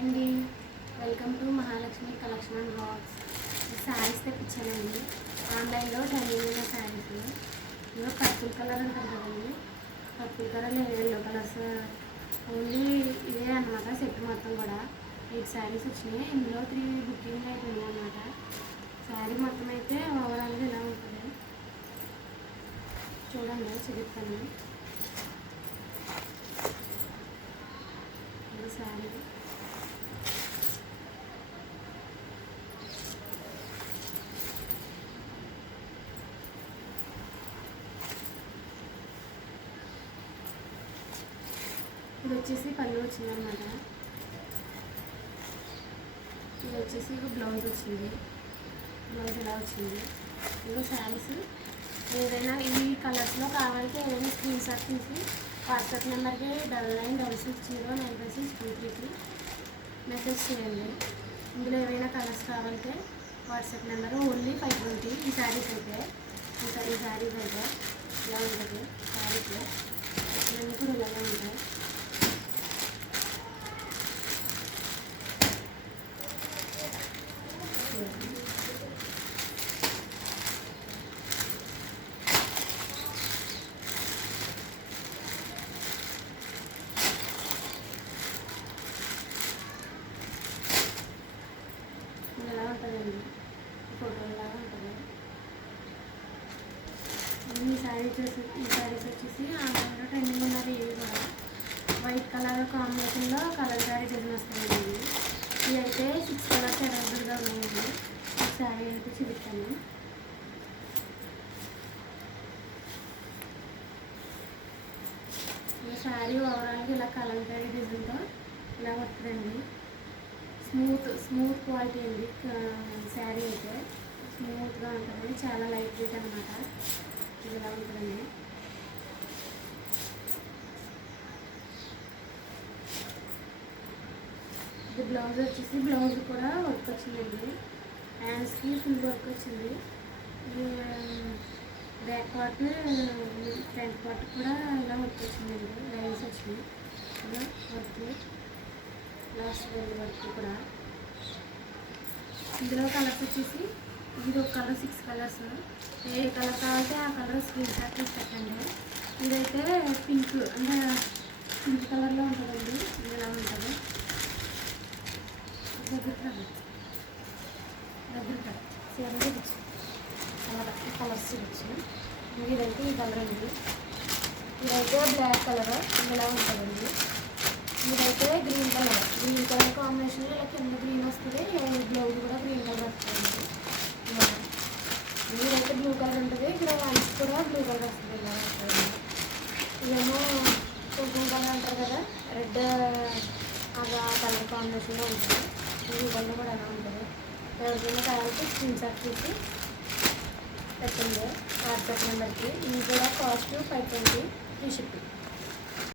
అండి, welcome to Mahalakshmi collection and blogs. Saris తెప్పించానండి ఆన్లైన్లో. ట్రెండింగ్ ఉన్న శారీస్ ఇందులో పర్పుల్ కలర్ ఉంటుంది కదండి, purple colour yellow colours only ఇదే అనమాట. సెట్ మొత్తం కూడా 8 శారీస్ వచ్చినాయి. ఇందులో 3 బుకింగ్ అయిపోయింది అనమాట. శారీ మొత్తం అయితే ఓవరాల్గా ఇలా ఉంటుంది. చూడండి చూపిస్తాను. శారీ ఇది వచ్చేసి పళ్ళు వచ్చిందనమాట. ఇది వచ్చేసి బ్లౌజ్ వచ్చింది. బ్లౌజ్ ఇలా వచ్చింది. ఇదిగో శారీస్ ఏదైనా ఈ కలర్స్లో కావాలంటే ఏదైనా స్క్రీన్ షాట్ తీసి వాట్సాప్ నెంబర్కి 9960956233కి మెసేజ్ చేయండి. ఇందులో ఏమైనా కలర్స్ కావాలంటే వాట్సాప్ నెంబర్ ఓన్లీ 520. ఈ శారీస్ అయితే ఇంకా ఈ శారీస్ అయితే ఇలా ఉంటుంది. శారీస్లో ఇవన్నీ కూడా ఇలాగే ఉంటాయి. ఇలా ఉంటుందండి, ఫోటోలాగా ఉంటుంది. ఈ శారీస్ వచ్చేసి ఆన్లైన్లో ట్రెండింగ్ ఉన్నది. ఇవి కూడా వైట్ కలర్ కాంబినేషన్లో కలర్ శారీ డిజైన్ వస్తుంది. ఇవి అయితే 6 కలర్స్ అవైలబుల్గా ఉన్నాయండి. ఈ శారీ అయితే చూపిస్తాను. ఈ శారీ ఓవరాల్గా ఇలా కలర్ శారీ డిజైన్తో ఇలా వస్తుందండి. స్మూత్ క్వాలిటీ అండి. శారీ అయితే స్మూత్గా ఉంటుంది, చాలా లైట్ వెయిట్ అనమాట. ఇది ఇలా ఉంటుందండి. ఇది బ్లౌజ్ వచ్చేసి బ్లౌజ్ కూడా వర్క్ వచ్చిందండి. హ్యాండ్స్కి ఫుల్ వర్క్ వచ్చింది. బ్యాక్ పార్ట్ ఫ్రంట్ పార్ట్ కూడా ఇలా వర్క్ వచ్చిందండి. లైన్స్ వచ్చింది ఇలా వర్క్, లాస్ట్ వర్క్ కూడా. ఇందులో కలర్స్ వచ్చేసి ఇది ఒక కలర్, 6 కలర్స్. ఏ కలర్ కావాలంటే ఆ కలర్ స్క్రీన్ షాట్ తీసి పెట్టండి. ఇదైతే పింక్, అంటే పింక్ కలర్లో ఉంటుందండి. ఇది ఎలా ఉంటుంది దగ్గర సేమ్ చూపించు, అలా కలర్స్ చూపించు. ఇదైతే ఈ కలర్ అండి. ఇదైతే బ్లాక్ కలర్, ఇది ఎలా ఉంటుందండి. ఇదైతే గ్రీన్ కలర్ కాంబినేషన్లో ఇలా కింద గ్రీన్ వస్తుంది. బ్లౌజ్ కూడా గ్రీన్ కలర్ వస్తుంది. ఇదైతే బ్లూ కలర్ ఉంటుంది. ఇక్కడ హ్యాండ్స్ కూడా బ్లూ కలర్ వస్తుంది. ఇలా వస్తుంది. ఇదేమో కుంకుమ కలర్ అంటారు కదా, రెడ్, అది ఆ కలర్ కాంబినేషన్లో ఉంటుంది. ఈ కలర్ కూడా అలా ఉంటుంది. ఎవరికైనా కావాలంటే స్క్రీన్ షాట్ తీసి పెట్టండి వాట్సాప్ నెంబర్కి. ఇది కూడా కాస్ట్ 520 ఫ్రీ షిప్పింగ్.